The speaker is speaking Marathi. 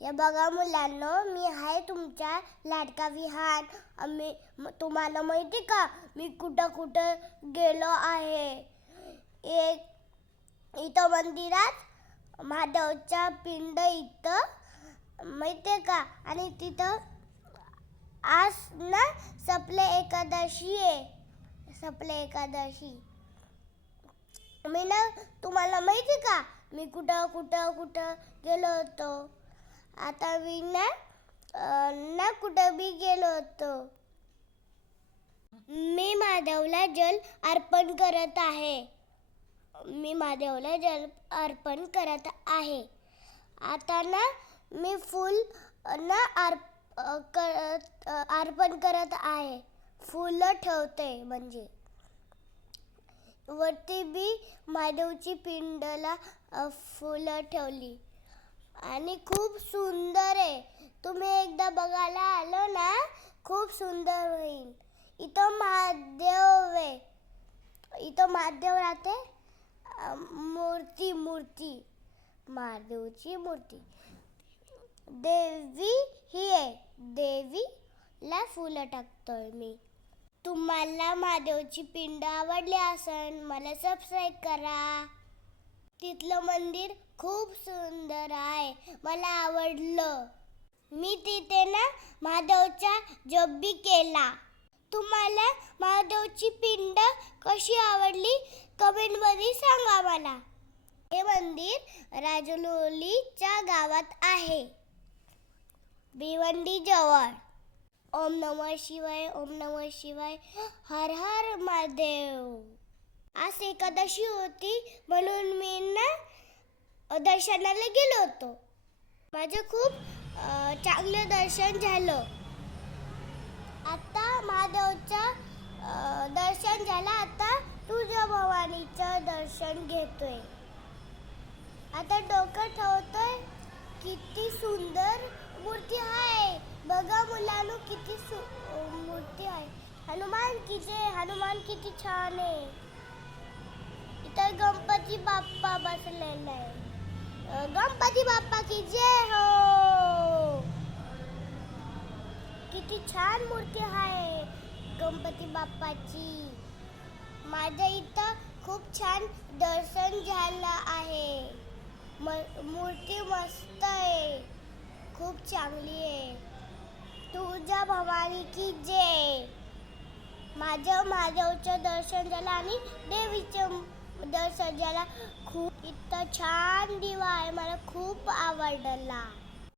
हे बघा मुलांनो, मी आहे तुमचा लाडका विहान. तुम्हाला माहिती का मी कुठं कुठं गेलो आहे. इथं मंदिरात महादेवचा पिंड इथं माहिती आहे का. आणि तिथं आज ना सप्ले एकादशी आहे. सप्ले एकादशी मी ना तुम्हाला माहिती का मी कुठं कुठं कुठं गेलो होतो. आता मी ना कुठं बी गेलो होतो. मी महादेवला जल अर्पण करत आहे. मी महादेवला जल अर्पण करत आहे. आता ना मी फूल ना अर्पण करत आहे. फुलं ठेवते म्हणजे वरती बी महादेवची पिंडला फुलं ठेवली आणि खूप सुंदर आहे. तुम्ही एकदा बघायला आलो ना खूप सुंदर होईल. इथं महादेव आहे. इथं महादेव राहते. मूर्ती महादेवची मूर्ती. देवी ही आहे. देवीला फुलं टाकतोय मी. तुम्हाला महादेवची पिंड आवडली असेल मला सबस्क्राईब करा. तिथलं मंदिर खूप सुंदर आहे. मला आवडलं. मी तिथे ना महादेवचा जप बी केला. तुम्हाला महादेवची पिंड कशी आवडली कमेंटमध्ये सांगा मला. हे मंदिर राजनोलीच्या गावात आहे, भिवंडी जवळ. ओम नमः शिवाय, ओम नमः शिवाय, हर हर महादेव. आज एकादशी होती म्हणून मी ना दर्शनाला गेलो होतो. माझं खूप चांगलं दर्शन झालं. आता महादेवचं दर्शन झालं. आता तुळजाभवानीचं दर्शन घेतोय. आता डोकं ठेवतोय. किती सुंदर मूर्ती आहे बघा मुलांनो. किती मूर्ती आहे. हनुमान किती छान आहे. इथं गणपती बाप्पा बसलेला आहे. गणपती बाप्पा की जय हो. किती छान मूर्ती आहे गणपती बाप्पाची. माझ्या इथं खूप छान दर्शन झालं आहे. मूर्ती मस्त आहे. खूप चांगली आहे. तुळजाभवानी की जय. माझं महादेवचं दर्शन झालं आणि देवीचं दर्शन झालं. खूप इथं छान दिवा आहे. मला खूप आवडला.